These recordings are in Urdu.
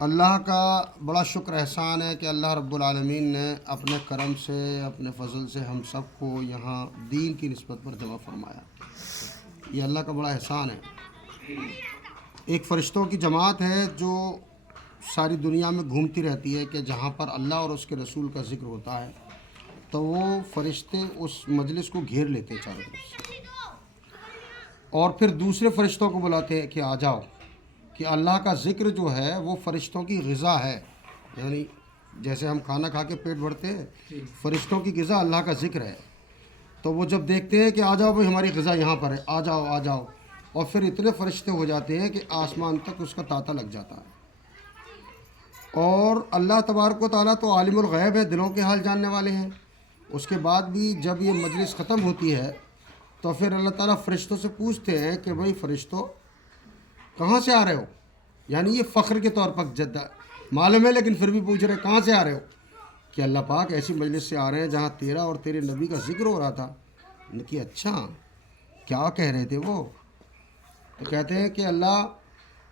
اللہ کا بڑا شکر احسان ہے کہ اللہ رب العالمین نے اپنے کرم سے اپنے فضل سے ہم سب کو یہاں دین کی نسبت پر جمع فرمایا۔ یہ اللہ کا بڑا احسان ہے۔ ایک فرشتوں کی جماعت ہے جو ساری دنیا میں گھومتی رہتی ہے کہ جہاں پر اللہ اور اس کے رسول کا ذکر ہوتا ہے تو وہ فرشتے اس مجلس کو گھیر لیتے ہیں چاروں طرف سے، اور پھر دوسرے فرشتوں کو بلاتے ہیں کہ آ جاؤ، کہ اللہ کا ذکر جو ہے وہ فرشتوں کی غذا ہے۔ یعنی جیسے ہم کھانا کھا کے پیٹ بھرتے ہیں، فرشتوں کی غذا اللہ کا ذکر ہے۔ تو وہ جب دیکھتے ہیں کہ آ جاؤ بھائی ہماری غذا یہاں پر ہے، آ جاؤ آ جاؤ، اور پھر اتنے فرشتے ہو جاتے ہیں کہ آسمان تک اس کا تانتا لگ جاتا ہے۔ اور اللہ تبارک و تعالیٰ تو عالم الغیب ہے، دلوں کے حال جاننے والے ہیں۔ اس کے بعد بھی جب یہ مجلس ختم ہوتی ہے تو پھر اللہ تعالیٰ فرشتوں سے پوچھتے ہیں کہ بھائی فرشتوں کہاں سے آ رہے ہو؟ یعنی یہ فخر کے طور پر جدہ معلوم ہے، لیکن پھر بھی پوچھ رہے کہاں سے آ رہے ہو؟ کہ اللہ پاک ایسی مجلس سے آ رہے ہیں جہاں تیرا اور تیرے نبی کا ذکر ہو رہا تھا۔ کہ اچھا کیا کہہ رہے تھے وہ؟ تو کہتے ہیں کہ اللہ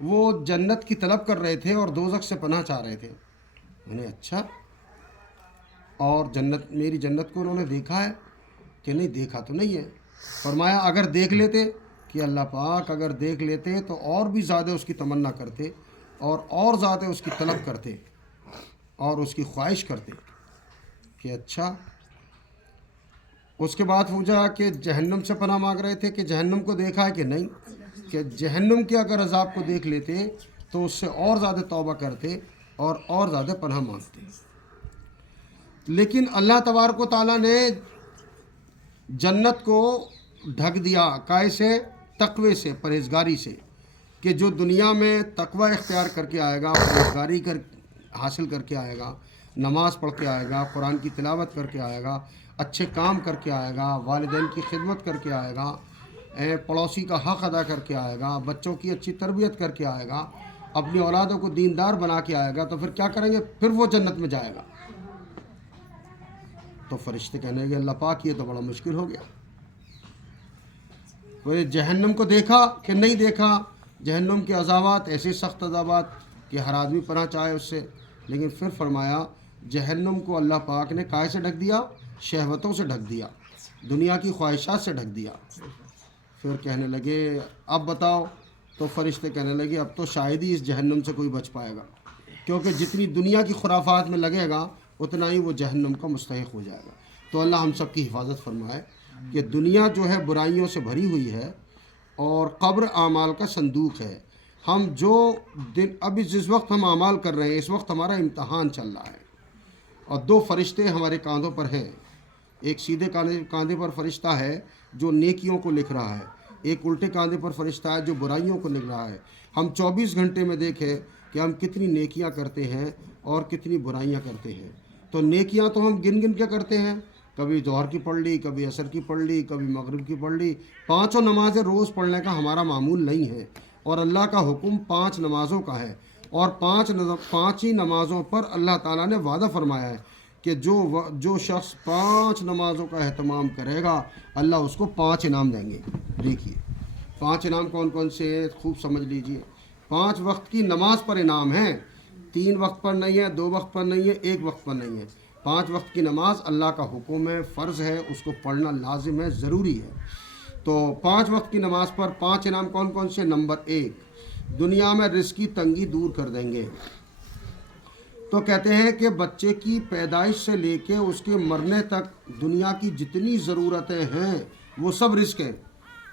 وہ جنت کی طلب کر رہے تھے اور دوزخ سے پناہ چاہ رہے تھے۔ اچھا، اور جنت، میری جنت کو انہوں نے دیکھا ہے؟ کہ نہیں دیکھا تو نہیں ہے۔ فرمایا اگر دیکھ لیتے، کہ اللہ پاک اگر دیکھ لیتے تو اور بھی زیادہ اس کی تمنا کرتے اور زیادہ اس کی طلب کرتے اور اس کی خواہش کرتے۔ کہ اچھا، اس کے بعد پوچھا کہ جہنم سے پناہ مانگ رہے تھے، کہ جہنم کو دیکھا ہے کہ نہیں؟ کہ جہنم کے اگر عذاب کو دیکھ لیتے تو اس سے اور زیادہ توبہ کرتے اور زیادہ پناہ مانگتے۔ لیکن اللہ تبارک و تعالیٰ نے جنت کو ڈھک دیا کائے سے؟ تقوی سے، پرہیزگاری سے، کہ جو دنیا میں تقوی اختیار کر کے آئے گا، پرہیزگاری حاصل کر کے آئے گا، نماز پڑھ کے آئے گا، قرآن کی تلاوت کر کے آئے گا، اچھے کام کر کے آئے گا، والدین کی خدمت کر کے آئے گا، پڑوسی کا حق ادا کر کے آئے گا، بچوں کی اچھی تربیت کر کے آئے گا، اپنی اولادوں کو دیندار بنا کے آئے گا، تو پھر کیا کریں گے؟ پھر وہ جنت میں جائے گا۔ تو فرشتے کہنے لگے اللہ پاک یہ تو بڑا مشکل ہو گیا۔ وہ جہنم کو دیکھا کہ نہیں دیکھا؟ جہنم کے عذابات ایسے سخت عذابات کہ ہر آدمی پناہ چاہے اس سے۔ لیکن پھر فرمایا جہنم کو اللہ پاک نے کائے سے ڈھک دیا؟ شہوتوں سے ڈھک دیا، دنیا کی خواہشات سے ڈھک دیا۔ پھر کہنے لگے اب بتاؤ، تو فرشتے کہنے لگے اب تو شاید ہی اس جہنم سے کوئی بچ پائے گا، کیونکہ جتنی دنیا کی خرافات میں لگے گا اتنا ہی وہ جہنم کا مستحق ہو جائے گا۔ تو اللہ ہم سب کی حفاظت فرمائے کہ دنیا جو ہے برائیوں سے بھری ہوئی ہے اور قبر اعمال کا صندوق ہے۔ ہم جو دن ابھی جس وقت ہم اعمال کر رہے ہیں اس وقت ہمارا امتحان چل رہا ہے، اور دو فرشتے ہمارے کاندھوں پر ہیں۔ ایک سیدھے کاندھے پر فرشتہ ہے جو نیکیوں کو لکھ رہا ہے، ایک الٹے کاندھے پر فرشتہ ہے جو برائیوں کو لکھ رہا ہے۔ ہم 24 گھنٹے میں دیکھیں کہ ہم کتنی نیکیاں کرتے ہیں اور کتنی برائیاں کرتے ہیں۔ تو نیکیاں تو ہم گن کے کرتے ہیں، کبھی ظہر کی پڑھ لی، کبھی عصر کی پڑھ لی، کبھی مغرب کی پڑھ لی۔ 5 نمازیں روز پڑھنے کا ہمارا معمول نہیں ہے، اور اللہ کا حکم 5 نمازوں کا ہے، اور 5 ہی نمازوں پر اللہ تعالیٰ نے وعدہ فرمایا ہے کہ جو شخص 5 نمازوں کا اہتمام کرے گا اللہ اس کو 5 انعام دیں گے۔ دیکھیے 5 انعام کون کون سے ہیں خوب سمجھ لیجئے۔ 5 وقت کی نماز پر انعام ہے، 3 وقت پر نہیں ہے، 2 وقت پر نہیں ہے، 1 وقت پر نہیں ہے۔ 5 وقت کی نماز اللہ کا حکم ہے، فرض ہے، اس کو پڑھنا لازم ہے، ضروری ہے۔ تو 5 وقت کی نماز پر 5 انعام کون کون سے؟ نمبر 1، دنیا میں رزق کی تنگی دور کر دیں گے۔ تو کہتے ہیں کہ بچے کی پیدائش سے لے کے اس کے مرنے تک دنیا کی جتنی ضرورتیں ہیں وہ سب رزق ہیں،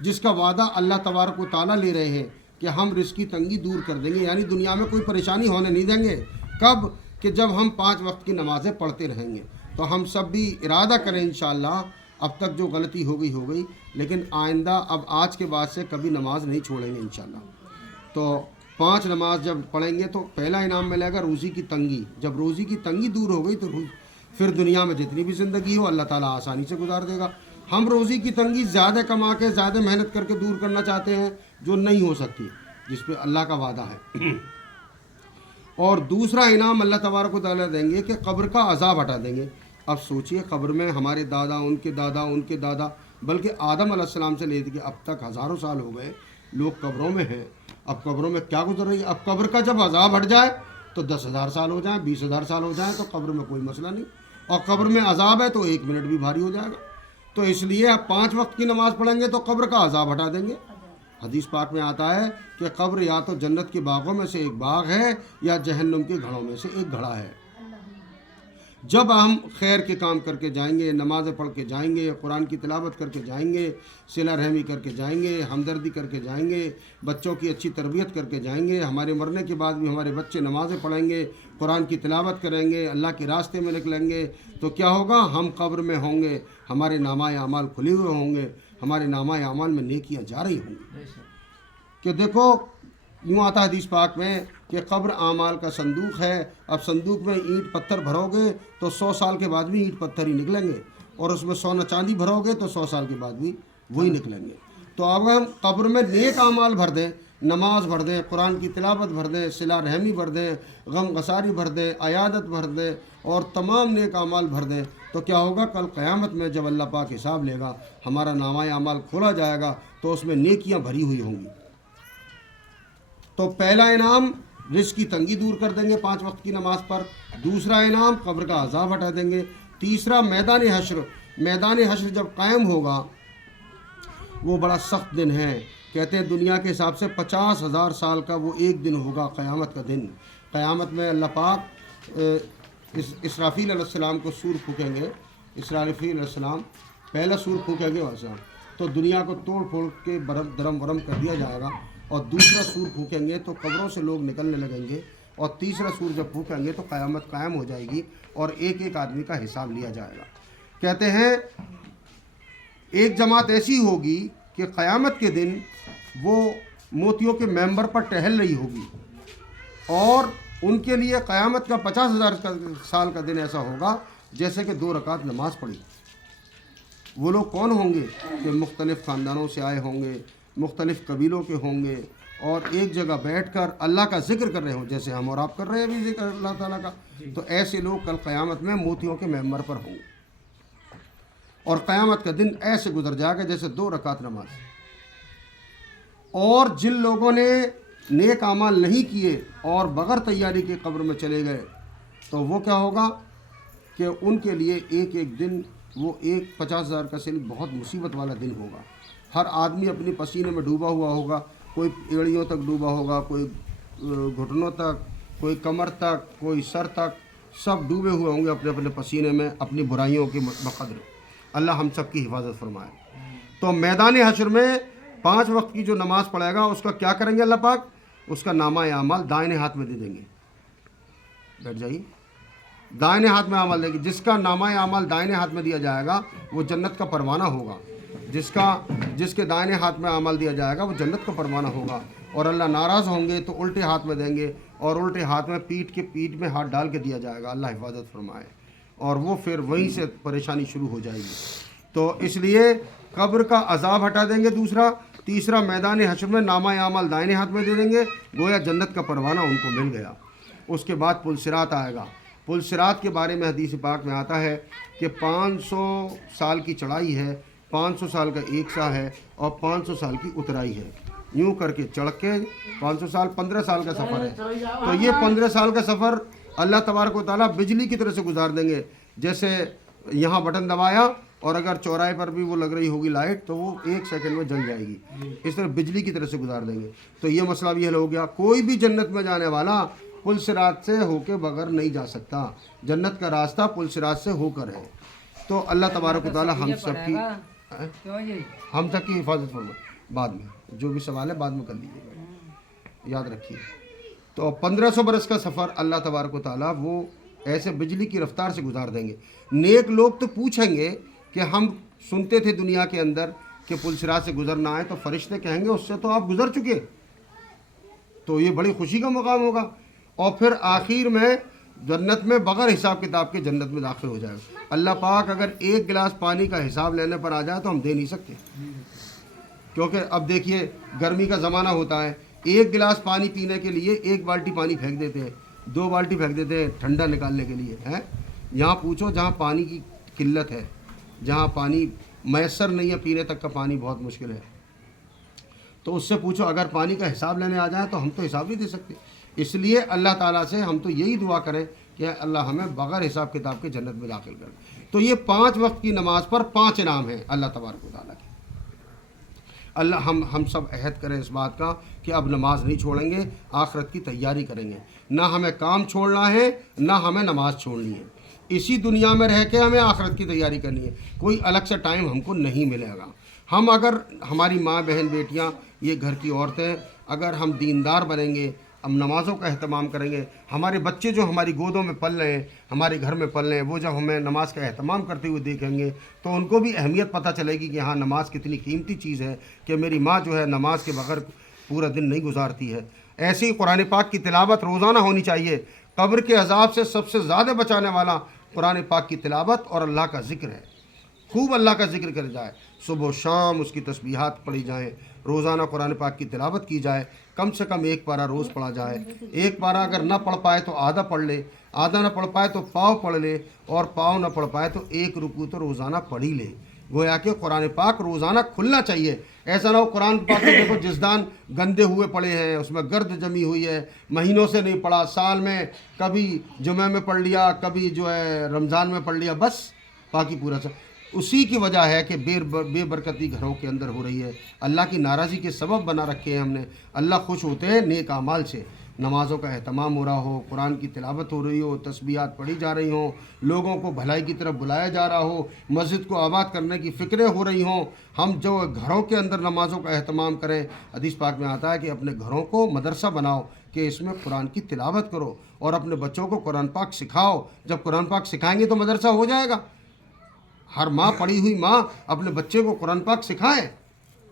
جس کا وعدہ اللہ تبارک و تعالیٰ لے رہے ہیں کہ ہم رزق کی تنگی دور کر دیں گے، یعنی دنیا میں کوئی پریشانی ہونے نہیں دیں گے۔ کب؟ کہ جب ہم 5 وقت کی نمازیں پڑھتے رہیں گے۔ تو ہم سب بھی ارادہ کریں انشاءاللہ، اب تک جو غلطی ہو گئی، لیکن آئندہ اب آج کے بعد سے کبھی نماز نہیں چھوڑیں گے انشاءاللہ۔ تو 5 نماز جب پڑھیں گے تو پہلا انعام ملے گا روزی کی تنگی۔ جب روزی کی تنگی دور ہو گئی تو پھر دنیا میں جتنی بھی زندگی ہو اللہ تعالیٰ آسانی سے گزار دے گا۔ ہم روزی کی تنگی زیادہ کما کے زیادہ محنت کر کے دور کرنا چاہتے ہیں جو نہیں ہو سکتی، جس پہ اللہ کا وعدہ ہے۔ اور دوسرا انعام اللہ تبارک و تعالیٰ دیں گے کہ قبر کا عذاب ہٹا دیں گے۔ اب سوچئے قبر میں ہمارے دادا، ان کے دادا، ان کے دادا، بلکہ آدم علیہ السلام سے لے کے اب تک ہزاروں سال ہو گئے لوگ قبروں میں ہیں۔ اب قبروں میں کیا گزر رہی ہے؟ اب قبر کا جب عذاب ہٹ جائے تو 10,000 سال ہو جائیں، 20,000 سال ہو جائیں، تو قبر میں کوئی مسئلہ نہیں. اور قبر میں عذاب ہے تو 1 منٹ بھی بھاری ہو جائے گا. تو اس لیے آپ 5 وقت کی نماز پڑھیں گے تو قبر کا عذاب ہٹا دیں گے. حدیث پاک میں آتا ہے کہ قبر یا تو جنت کے باغوں میں سے ایک باغ ہے یا جہنم کے گھڑوں میں سے ایک گھڑا ہے. جب ہم خیر کے کام کر کے جائیں گے، نمازیں پڑھ کے جائیں گے، قرآن کی تلاوت کر کے جائیں گے، صلہ رحمی کر کے جائیں گے، ہمدردی کر کے جائیں گے، بچوں کی اچھی تربیت کر کے جائیں گے، ہمارے مرنے کے بعد بھی ہمارے بچے نمازیں پڑھیں گے، قرآن کی تلاوت کریں گے، اللہ کے راستے میں نکلیں گے، تو کیا ہوگا؟ ہم قبر میں ہوں گے، ہمارے نامہ اعمال کھلے ہوئے ہوں گے، ہمارے نامہ اعمال میں نیکیاں جا رہی ہوں گی. کہ دیکھو یوں آتا ہے حدیث پاک میں کہ قبر اعمال کا صندوق ہے. اب صندوق میں اینٹ پتھر بھرو گے تو 100 سال کے بعد بھی اینٹ پتھر ہی نکلیں گے، اور اس میں سونا چاندی بھرو گے تو 100 سال کے بعد بھی وہی نکلیں گے. تو اب ہم قبر میں نیک اعمال بھر دیں، نماز بھر دیں، قرآن کی تلاوت بھر دیں، صلہ رحمی بھر دیں، غم گساری بھر دیں، عیادت بھر دیں، اور تمام نیک اعمال بھر دیں، تو کیا ہوگا؟ کل قیامت میں جب اللہ پاک حساب لے گا، ہمارا نامہ اعمال کھولا جائے گا تو اس میں نیکیاں بھری ہوئی ہوں گی. تو پہلا انعام رزق کی تنگی دور کر دیں گے 5 وقت کی نماز پر. دوسرا انعام قبر کا عذاب ہٹا دیں گے. تیسرا میدان حشر. میدان حشر جب قائم ہوگا وہ بڑا سخت دن ہے. کہتے ہیں دنیا کے حساب سے 50,000 سال کا وہ ایک دن ہوگا، قیامت کا دن. قیامت میں اللہ پاک اسرافیل علیہ السلام کو سور پھونکیں گے. اسرافیل علیہ السلام پہلا سور پھونکیں گے ویسا تو دنیا کو توڑ پھوڑ کے درم ورم کر دیا جائے گا، اور دوسرا سور پھونکیں گے تو قبروں سے لوگ نکلنے لگیں گے، اور تیسرا سور جب پھونکیں گے تو قیامت قائم ہو جائے گی اور ایک ایک آدمی کا حساب لیا جائے گا. کہتے ہیں ایک جماعت ایسی ہوگی کہ قیامت کے دن وہ موتیوں کے ممبر پر ٹہل رہی ہوگی، اور ان کے لیے قیامت کا 50,000 سال کا دن ایسا ہوگا جیسے کہ 2 رکعت نماز پڑھی. وہ لوگ کون ہوں گے؟ کہ مختلف خاندانوں سے آئے ہوں گے، مختلف قبیلوں کے ہوں گے، اور ایک جگہ بیٹھ کر اللہ کا ذکر کر رہے ہوں، جیسے ہم اور آپ کر رہے ہیں ابھی ذکر اللہ تعالیٰ کا. تو ایسے لوگ کل قیامت میں موتیوں کے ممبر پر ہوں گے، اور قیامت کا دن ایسے گزر جائے گا جیسے 2 رکعت نماز. اور جن لوگوں نے نیک اعمال نہیں کیے اور بغیر تیاری کے قبر میں چلے گئے تو وہ کیا ہوگا کہ ان کے لیے ایک ایک دن وہ 50,000 کا سن بہت مصیبت والا دن ہوگا. ہر آدمی اپنی پسینے میں ڈوبا ہوا ہوگا، کوئی ایڑیوں تک ڈوبا ہوگا، کوئی گھٹنوں تک، کوئی کمر تک، کوئی سر تک، سب ڈوبے ہوئے ہوں گے اپنے اپنے پسینے میں اپنی برائیوں کے بقدر. اللہ ہم سب کی حفاظت فرمائے. تو میدان حشر میں 5 وقت کی جو نماز پڑھے گا اس کا کیا کریں گے اللہ پاک؟ اس کا نامہ اعمال دائنے ہاتھ میں دے دیں گے. بیٹھ جائیے. دائنے ہاتھ میں عمل دے گی. جس کا نامہ اعمال دائنے ہاتھ میں دیا جائے گا وہ جنت کا پروانہ ہوگا. جس کے دائنے ہاتھ میں عمل دیا جائے گا وہ جنت کا پروانہ ہوگا. اور اللہ ناراض ہوں گے تو الٹے ہاتھ میں دیں گے، اور الٹے ہاتھ میں پیٹھ میں ہاتھ ڈال کے دیا جائے گا. اللہ حفاظت فرمائے. اور وہ پھر وہیں سے پریشانی شروع ہو جائے گی. تو اس لیے قبر کا عذاب ہٹا دیں گے دوسرا. تیسرا میدان حشر میں نامہ اعمال دائنے ہاتھ میں دے دیں گے، گویا جنت کا پروانہ ان کو مل گیا. اس کے بعد پل صراط آئے گا. پل صراط کے بارے میں حدیث پاک میں آتا ہے کہ 500 سال کی چڑھائی ہے، 500 سال کا ایک سا ہے، اور 500 سال کی اترائی ہے. یوں کر کے چڑھ کے 500 سال 15 سال کا سفر ہے. تو یہ 15 سال کا سفر اللہ تبارک و تعالیٰ بجلی کی طرح سے گزار دیں گے. جیسے یہاں بٹن دبایا اور اگر چوراہے پر بھی وہ لگ رہی ہوگی لائٹ تو وہ 1 سیکنڈ میں جل جائے گی. اس طرح بجلی کی طرح سے گزار دیں گے. تو یہ مسئلہ بھی حل ہو گیا. کوئی بھی جنت میں جانے والا پل صراط سے ہو کے بغیر نہیں جا سکتا. جنت کا راستہ پل صراط سے ہو کر ہے. تو اللہ تبارک و تعالیٰ ہم سب کی ہم تک کی حفاظت فرمائے. بعد میں جو بھی سوال ہے بعد میں کر لیجیے گا، یاد رکھیے. تو 1500 برس کا سفر اللہ تبارک و تعالیٰ وہ ایسے بجلی کی رفتار سے گزار دیں گے. نیک لوگ تو پوچھیں گے کہ ہم سنتے تھے دنیا کے اندر کہ پل صراط سے گزرنا آئے، تو فرشتے کہیں گے اس سے تو آپ گزر چکے. تو یہ بڑی خوشی کا مقام ہوگا. اور پھر آخر میں جنت میں بغیر حساب کتاب کے جنت میں داخل ہو جائے گا. اللہ پاک اگر 1 گلاس پانی کا حساب لینے پر آ جائے تو ہم دے نہیں سکتے، کیونکہ اب دیکھیے گرمی کا زمانہ ہوتا ہے. 1 گلاس پانی پینے کے لیے 1 بالٹی پانی پھینک دیتے ہیں، 2 بالٹی پھینک دیتے ہیں ٹھنڈا نکالنے کے لیے ہیں. یہاں پوچھو جہاں پانی کی قلت ہے، جہاں پانی میسر نہیں ہے، پینے تک کا پانی بہت مشکل ہے، تو اس سے پوچھو اگر پانی کا حساب لینے آ جائیں تو ہم تو حساب نہیں دے سکتے. اس لیے اللہ تعالیٰ سے ہم تو یہی دعا کریں کہ اللہ ہمیں بغیر حساب کتاب کے جنت میں داخل کرے۔ تو یہ 5 وقت کی نماز پر 5 انعام ہیں اللہ تبارک و تعالیٰ کے۔ اللہ ہم سب عہد کریں اس بات کا کہ اب نماز نہیں چھوڑیں گے، آخرت کی تیاری کریں گے، نہ ہمیں کام چھوڑنا ہے نہ ہمیں نماز چھوڑنی ہے، اسی دنیا میں رہ کے ہمیں آخرت کی تیاری کرنی ہے، کوئی الگ سے ٹائم ہم کو نہیں ملے گا۔ ہم اگر ہماری ماں بہن بیٹیاں یہ گھر کی عورتیں اگر ہم دیندار بنیں گے، ہم نمازوں کا اہتمام کریں گے، ہمارے بچے جو ہماری گودوں میں پل رہے ہیں، ہمارے گھر میں پل رہے ہیں، وہ جب ہمیں نماز کا اہتمام کرتے ہوئے دیکھیں گے تو ان کو بھی اہمیت پتہ چلے گی کہ ہاں نماز کتنی قیمتی چیز ہے، کہ میری ماں جو ہے نماز کے بغیر پورا دن نہیں گزارتی ہے۔ ایسے ہی قرآن پاک کی تلاوت روزانہ ہونی چاہیے۔ قبر کے عذاب سے سب سے زیادہ بچانے والا قرآن پاک کی تلاوت اور اللہ کا ذکر ہے۔ خوب اللہ کا ذکر کر جائے، صبح و شام اس کی تسبیحات پڑھی جائیں، روزانہ قرآن پاک کی تلاوت کی جائے، کم سے کم 1 پارہ روز پڑھا جائے۔ 1 پارہ اگر نہ پڑھ پائے تو آدھا پڑھ لے، آدھا نہ پڑھ پائے تو پاؤ پڑھ لے، اور پاؤ نہ پڑھ پائے تو 1 رکوع تو روزانہ پڑھ ہی لے۔ گویا کہ قرآن پاک روزانہ کھلنا چاہیے۔ ایسا نہ ہو قرآن پاک میں دیکھو جزدان گندے ہوئے پڑے ہیں، اس میں گرد جمی ہوئی ہے، مہینوں سے نہیں پڑھا، سال میں کبھی جمعہ میں پڑھ لیا، کبھی جو ہے رمضان میں پڑھ لیا، بس باقی پورا سب اسی کی وجہ ہے کہ بے برکتی گھروں کے اندر ہو رہی ہے۔ اللہ کی ناراضی کے سبب بنا رکھے ہیں ہم نے۔ اللہ خوش ہوتے ہیں نیک اعمال سے، نمازوں کا اہتمام ہو رہا ہو، قرآن کی تلاوت ہو رہی ہو، تسبیحات پڑھی جا رہی ہوں، لوگوں کو بھلائی کی طرف بلایا جا رہا ہو، مسجد کو آباد کرنے کی فکریں ہو رہی ہوں۔ ہم جو گھروں کے اندر نمازوں کا اہتمام کریں، حدیث پاک میں آتا ہے کہ اپنے گھروں کو مدرسہ بناؤ کہ اس میں قرآن کی تلاوت کرو، اور اپنے بچوں کو قرآن پاک سکھاؤ۔ جب قرآن پاک سکھائیں گے تو مدرسہ ہو جائے گا۔ ہر ماں، پڑھی ہوئی ماں اپنے بچے کو قرآن پاک سکھائے،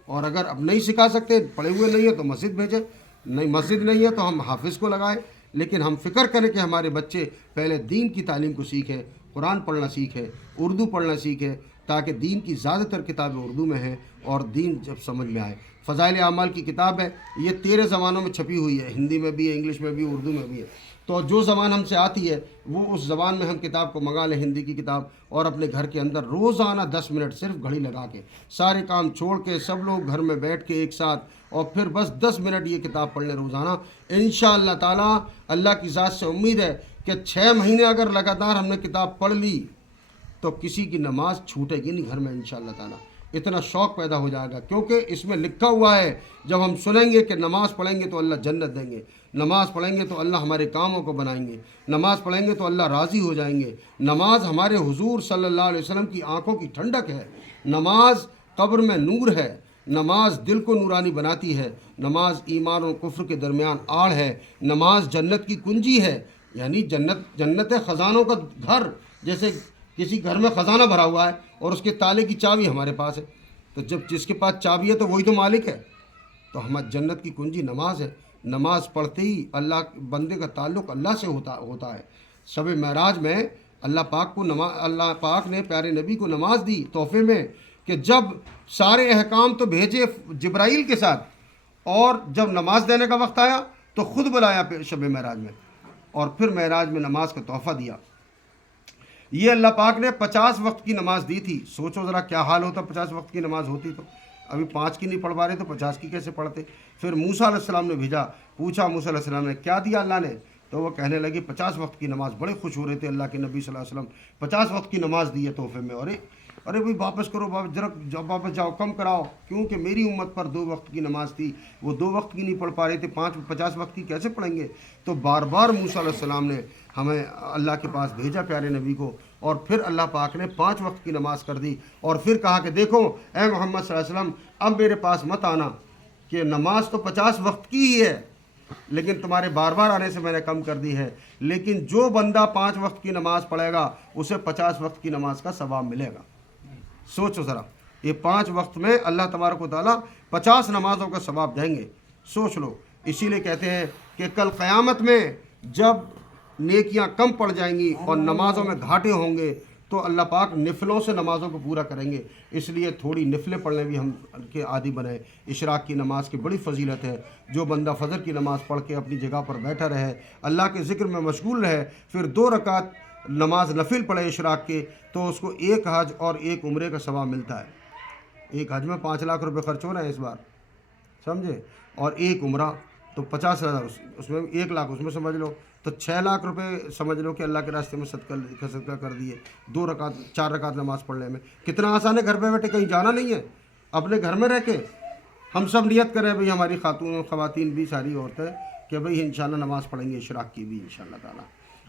اور اگر اب نہیں سکھا سکتے، پڑھے ہوئے نہیں ہیں تو مسجد بھیجے، نہیں مسجد نہیں ہے تو ہم حافظ کو لگائیں، لیکن ہم فکر کریں کہ ہمارے بچے پہلے دین کی تعلیم کو سیکھیں، قرآن پڑھنا سیکھیں، اردو پڑھنا سیکھیں، تاکہ دین کی زیادہ تر کتابیں اردو میں ہیں اور دین جب سمجھ میں آئے۔ فضائل اعمال کی کتاب ہے، یہ 13 زبانوں میں چھپی ہوئی ہے، ہندی میں بھی ہے، انگلش میں بھی، اردو میں بھی ہے۔ تو جو زبان ہم سے آتی ہے وہ اس زبان میں ہم کتاب کو منگا لیں، ہندی کی کتاب، اور اپنے گھر کے اندر روزانہ 10 منٹ صرف گھڑی لگا کے، سارے کام چھوڑ کے، سب لوگ گھر میں بیٹھ کے ایک ساتھ، اور پھر بس 10 منٹ یہ کتاب پڑھ لیں روزانہ۔ انشاءاللہ تعالیٰ اللہ کی ذات سے امید ہے کہ 6 مہینے اگر لگاتار ہم نے کتاب پڑھ لی تو کسی کی نماز چھوٹے گی نہیں گھر میں انشاءاللہ تعالیٰ۔ اتنا شوق پیدا ہو جائے گا، کیونکہ اس میں لکھا ہوا ہے جب ہم سنیں گے کہ نماز پڑھیں گے تو اللہ جنت دیں گے، نماز پڑھیں گے تو اللہ ہمارے کاموں کو بنائیں گے، نماز پڑھیں گے تو اللہ راضی ہو جائیں گے۔ نماز ہمارے حضور صلی اللہ علیہ وسلم کی آنکھوں کی ٹھنڈک ہے، نماز قبر میں نور ہے، نماز دل کو نورانی بناتی ہے، نماز ایمان اور کفر کے درمیان آڑ ہے، نماز جنت کی کنجی ہے، یعنی جنت خزانوں کا گھر۔ جیسے کسی گھر میں خزانہ بھرا ہوا ہے اور اس کے تالے کی چابی ہمارے پاس ہے، تو جب جس کے پاس چابی ہے تو وہی تو مالک ہے۔ تو ہماری جنت کی کنجی نماز ہے۔ نماز پڑھتے ہی اللہ بندے کا تعلق اللہ سے ہوتا ہے۔ شب معراج میں اللہ پاک نے پیارے نبی کو نماز دی تحفے میں، کہ جب سارے احکام تو بھیجے جبرائیل کے ساتھ، اور جب نماز دینے کا وقت آیا تو خود بلایا شب معراج میں، اور پھر معراج میں نماز کا تحفہ دیا۔ یہ اللہ پاک نے 50 وقت کی نماز دی تھی۔ سوچو ذرا کیا حال ہوتا 50 وقت کی نماز ہوتی تو۔ ابھی 5 کی نہیں پڑھ پا رہے تو 50 کی کیسے پڑھتے؟ پھر موسیٰ علیہ السلام نے بھیجا، پوچھا موسیٰ علیہ السلام نے کیا دیا اللہ نے، تو وہ کہنے لگے 50 وقت کی نماز۔ بڑے خوش ہو رہے تھے اللہ کے نبی صلی اللہ علیہ وسلم، 50 وقت کی نماز دی ہے تحفے میں۔ ارے بھائی واپس کرو، ذرا واپس جاؤ، کم کراؤ، کیونکہ میری امت پر 2 وقت کی نماز تھی، وہ 2 وقت کی نہیں پڑھ پا رہے تھے، 50 وقت کی کیسے پڑھیں گے؟ تو بار بار موسیٰ علیہ السلام نے ہمیں اللہ کے پاس بھیجا پیارے نبی کو، اور پھر اللہ پاک نے 5 وقت کی نماز کر دی، اور پھر کہا کہ دیکھو اے محمد صلی اللہ علیہ وسلم، اب میرے پاس مت آنا، کہ نماز تو 50 وقت کی ہی ہے، لیکن تمہارے بار بار آنے سے میں نے کم کر دی ہے، لیکن جو بندہ 5 وقت کی نماز پڑھے گا اسے 50 وقت کی نماز کا ثواب ملے گا۔ سوچو ذرا، یہ 5 وقت میں اللہ تبارک و تعالیٰ 50 نمازوں کا ثواب دیں گے، سوچ لو۔ اسی لیے کہتے ہیں کہ کل قیامت میں جب نیکیاں کم پڑ جائیں گی اور نمازوں میں گھاٹے ہوں گے تو اللہ پاک نفلوں سے نمازوں کو پورا کریں گے۔ اس لیے تھوڑی نفلیں پڑھنے بھی ہم کے عادی بنیں۔ اشراق کی نماز کی بڑی فضیلت ہے، جو بندہ فجر کی نماز پڑھ کے اپنی جگہ پر بیٹھا رہے، اللہ کے ذکر میں مشغول رہے، پھر 2 رکعت نماز نفل پڑھے اشراق کے، تو اس کو 1 حج اور 1 عمرے کا ثواب ملتا ہے۔ 1 حج میں 5 لاکھ روپے خرچ ہو رہے ہیں اس بار، سمجھے، اور 1 عمرہ تو 50,000 اس میں 1 لاکھ اس میں سمجھ لو، تو 6 لاکھ روپے سمجھ لو کہ اللہ کے راستے میں صدقہ کر دیے 2 رکعت 4 رکعت نماز پڑھنے میں۔ کتنا آسان ہے، گھر پہ بیٹھے، کہیں جانا نہیں ہے، اپنے گھر میں رہ کے ہم سب نیت کریں بھئی، ہماری خواتین بھی، ساری عورتیں، کہ بھئی انشاءاللہ نماز پڑھیں گے اشراق کی بھی انشاءاللہ تعالیٰ،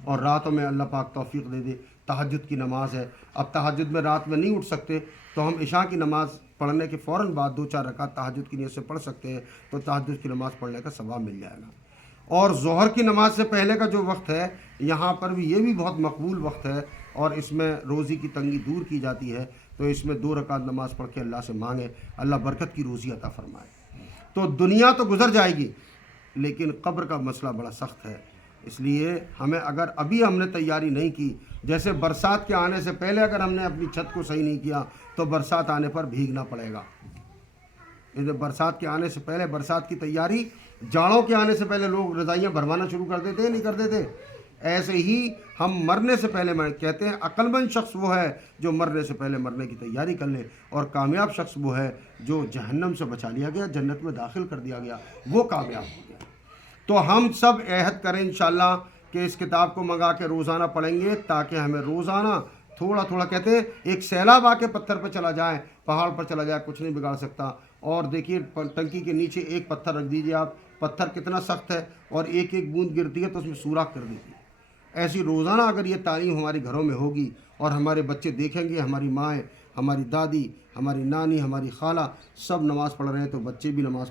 اور راتوں میں اللہ پاک توفیق دے دے۔ تہجد کی نماز ہے، اب تہجد میں رات میں نہیں اٹھ سکتے تو ہم عشاء کی نماز پڑھنے کے فوراً بعد 2-4 رکعت تہجد کی نیت سے پڑھ سکتے ہیں، تو تہجد کی نماز پڑھنے کا ثواب مل جائے گا۔ اور ظہر کی نماز سے پہلے کا جو وقت ہے، یہاں پر بھی یہ بھی بہت مقبول وقت ہے، اور اس میں روزی کی تنگی دور کی جاتی ہے، تو اس میں 2 رکعت نماز پڑھ کے اللہ سے مانگے، اللہ برکت کی روزی عطا فرمائے۔ تو دنیا تو گزر جائے گی، لیکن قبر کا مسئلہ بڑا سخت ہے، اس لیے ہمیں اگر ابھی ہم نے تیاری نہیں کی، جیسے برسات کے آنے سے پہلے اگر ہم نے اپنی چھت کو صحیح نہیں کیا تو برسات آنے پر بھیگنا پڑے گا۔ برسات کے آنے سے پہلے برسات کی تیاری، جاڑوں کے آنے سے پہلے لوگ رضائیاں بھروانا شروع کر دیتے ہیں، نہیں کر دیتے؟ ایسے ہی ہم مرنے سے پہلے کہتے ہیں عقل مند شخص وہ ہے جو مرنے سے پہلے مرنے کی تیاری کر لے، اور کامیاب شخص وہ ہے جو جہنم سے بچا لیا گیا، جنت میں داخل کر دیا گیا، وہ کامیاب ہو گیا۔ تو ہم سب عہد کریں انشاءاللہ کہ اس کتاب کو منگا کے روزانہ پڑھیں گے، تاکہ ہمیں روزانہ تھوڑا تھوڑا، کہتے ہیں ایک سیلاب آ کے پتھر پہ چلا جائے، پہاڑ پر چلا جائے، کچھ نہیں بگاڑ سکتا۔ اور دیکھیے ٹنکی کے نیچے ایک پتھر رکھ دیجئے آپ، پتھر کتنا سخت ہے، اور ایک ایک بوند گرتی ہے تو اس میں سوراخ کر دیتی ہے۔ ایسی روزانہ اگر یہ تعلیم ہمارے گھروں میں ہوگی، اور ہمارے بچے دیکھیں گے ہماری مائیں، ہماری دادی، ہماری نانی، ہماری خالہ سب نماز پڑھ رہے ہیں، تو بچے بھی نماز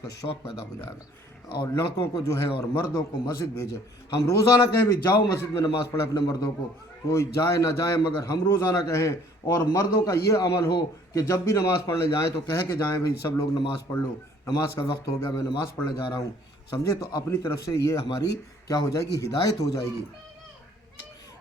کا شوق پیدا ہو جائے گا۔ اور لڑکوں کو جو ہے اور مردوں کو مسجد بھیجیں، ہم روزانہ کہیں بھی جاؤ مسجد میں نماز پڑھیں اپنے مردوں کو، کوئی جائے نہ جائے مگر ہم روزانہ کہیں، اور مردوں کا یہ عمل ہو کہ جب بھی نماز پڑھنے جائیں تو کہہ کے جائیں بھئی سب لوگ نماز پڑھ لو، نماز کا وقت ہو گیا، میں نماز پڑھنے جا رہا ہوں، سمجھے؟ تو اپنی طرف سے یہ ہماری کیا ہو جائے گی، ہدایت ہو جائے گی۔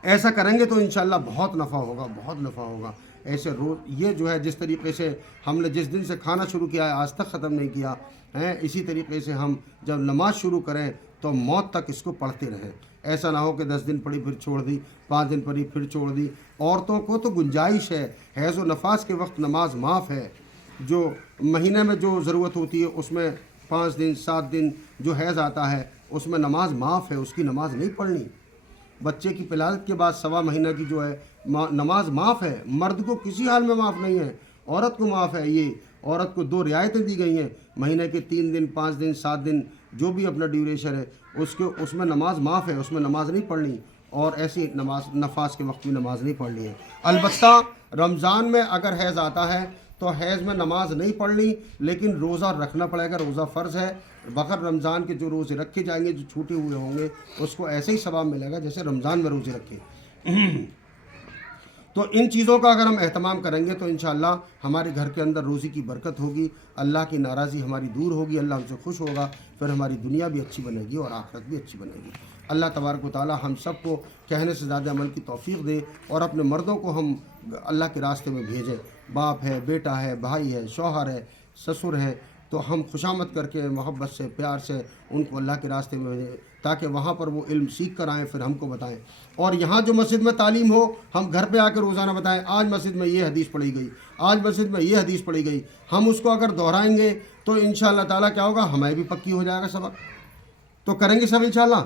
ایسا کریں گے تو انشاءاللہ بہت نفع ہوگا، بہت نفع ہوگا۔ ایسے یہ جو ہے جس طریقے سے ہم نے جس دن سے کھانا شروع کیا ہے آج تک ختم نہیں کیا ہے، اسی طریقے سے ہم جب نماز شروع کریں تو موت تک اس کو پڑھتے رہیں۔ ایسا نہ ہو کہ 10 دن پڑھی پھر چھوڑ دی، 5 دن پڑھی پھر چھوڑ دی۔ عورتوں کو تو گنجائش ہے، حیض و نفاس کے وقت نماز معاف ہے، جو مہینے میں جو ضرورت ہوتی ہے اس میں 5 دن 7 دن جو حیض آتا ہے اس میں نماز معاف ہے، اس کی نماز نہیں پڑھنی۔ بچے کی ولادت کے بعد 1.25 مہینہ کی جو ہے نماز معاف ہے، مرد کو کسی حال میں معاف نہیں ہے، عورت کو معاف ہے۔ یہ عورت کو 2 رعایتیں دی گئی ہیں، مہینے کے 3 دن 5 دن 7 دن جو بھی اپنا ڈیوریشن ہے اس میں نماز معاف ہے، اس میں نماز نہیں پڑھنی، اور ایسی نفاس کے وقت میں نماز نہیں پڑھنی ہے۔ البتہ رمضان میں اگر حیض آتا ہے تو حیض میں نماز نہیں پڑھنی، لیکن روزہ رکھنا پڑے گا، روزہ فرض ہے۔ بغیر رمضان کے جو روزے رکھے جائیں گے، جو چھوٹے ہوئے ہوں گے، اس کو ایسے ہی ثواب ملے گا جیسے رمضان میں روزے رکھے۔ تو ان چیزوں کا اگر ہم اہتمام کریں گے تو انشاءاللہ ہمارے گھر کے اندر روزی کی برکت ہوگی، اللہ کی ناراضی ہماری دور ہوگی، اللہ ہم سے خوش ہوگا، پھر ہماری دنیا بھی اچھی بنے گی اور آخرت بھی اچھی بنے گی۔ اللہ تبارک و تعالی ہم سب کو کہنے سے زیادہ عمل کی توفیق دے، اور اپنے مردوں کو ہم اللہ کے راستے میں بھیجیں۔ باپ ہے، بیٹا ہے، بھائی ہے، شوہر ہے، سسر ہے، تو ہم خوشامد کر کے محبت سے پیار سے ان کو اللہ کے راستے میں بھیجیں، تاکہ وہاں پر وہ علم سیکھ کر آئیں، پھر ہم کو بتائیں۔ اور یہاں جو مسجد میں تعلیم ہو، ہم گھر پہ آ کے روزانہ بتائیں، آج مسجد میں یہ حدیث پڑھی گئی، آج مسجد میں یہ حدیث پڑھی گئی۔ ہم اس کو اگر دہرائیں گے تو انشاءاللہ تعالیٰ کیا ہوگا، ہمیں بھی پکی ہو جائے گا سبق۔ تو کریں گے سب انشاءاللہ۔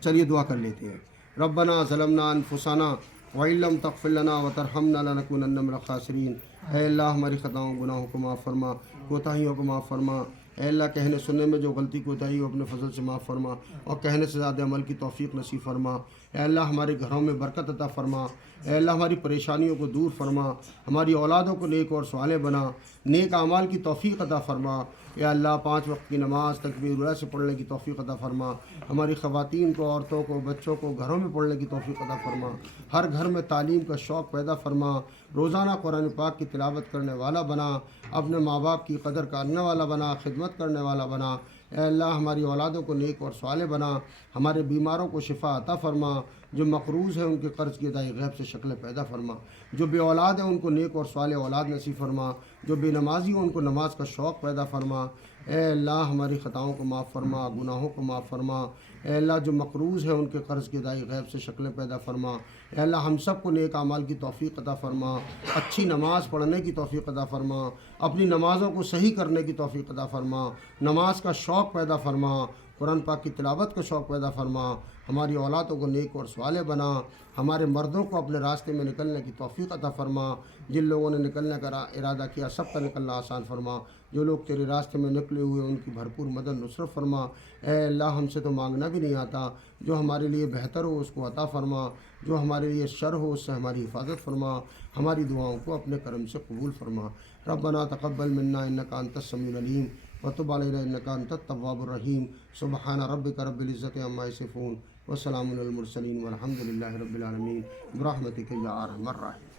چلیے دعا کر لیتے ہیں۔ ربنا ظلمنا انفسنا وَإِن لَّمْ تَغْفِرْ لَنَا وَتَرْحَمْنَا لَنَكُونَنَّ مِنَ الْخَاسِرِينَ۔ اے اللہ ہماری خطاؤں گناہوں کو معاف فرما، کوتاہیوں کو معاف فرما۔ اے اللہ کہنے سننے میں جو غلطی کوتاہی ہو اپنے فضل سے معاف فرما، اور کہنے سے زیادہ عمل کی توفیق نصیب فرما۔ اے اللہ ہمارے گھروں میں برکت عطا فرما۔ اے اللہ ہماری پریشانیوں کو دور فرما، ہماری اولادوں کو نیک اور صالح بنا، نیک اعمال کی توفیق عطا فرما۔ اے اللہ 5 وقت کی نماز تکبیر اولہ سے پڑھنے کی توفیق عطا فرما، ہماری خواتین کو، عورتوں کو، بچوں کو گھروں میں پڑھنے کی توفیق عطا فرما، ہر گھر میں تعلیم کا شوق پیدا فرما، روزانہ قرآن پاک کی تلاوت کرنے والا بنا، اپنے ماں باپ کی قدر کرنے والا بنا، خدمت کرنے والا بنا۔ اے اللہ ہماری اولادوں کو نیک اور صالح بنا، ہمارے بیماروں کو شفا عطا فرما، جو مقروض ہیں ان کے قرض کی ادائی غیب سے شکلیں پیدا فرما، جو بے اولاد ہیں ان کو نیک اور صالح اولاد نصیب فرما، جو بے نمازی ہیں ان کو نماز کا شوق پیدا فرما۔ اے اللہ ہماری خطاؤں کو معاف فرما، گناہوں کو معاف فرما۔ اے اللہ جو مقروض ہے ان کے قرض کی ادائی غیب سے شکلیں پیدا فرما۔ اے اللہ ہم سب کو نیک اعمال کی توفیق عطا فرما، اچھی نماز پڑھنے کی توفیق عطا فرما، اپنی نمازوں کو صحیح کرنے کی توفیق عطا فرما، نماز کا شوق پیدا فرما، قرآن پاک کی تلاوت کا شوق پیدا فرما، ہماری اولادوں کو نیک اور صالح بنا، ہمارے مردوں کو اپنے راستے میں نکلنے کی توفیق عطا فرما، جن لوگوں نے نکلنے کا ارادہ کیا سب کا نکلنا آسان فرما، جو لوگ تیرے راستے میں نکلے ہوئے ان کی بھرپور مدد نصرت فرما۔ اے اللہ ہم سے تو مانگنا بھی نہیں آتا، جو ہمارے لیے بہتر ہو اس کو عطا فرما، جو ہمارے لیے شر ہو اس سے ہماری حفاظت فرما، ہماری دعاؤں کو اپنے کرم سے قبول فرما۔ ربنا تقبل منا انک انت السمیع العلیم وتب علینا انک انت التواب الرحیم۔ سبحان ربک رب العزۃ عما یصفون وسلام علی المرسلین والحمد للہ رب العالمین برحمتک یا ارحم الراحمین۔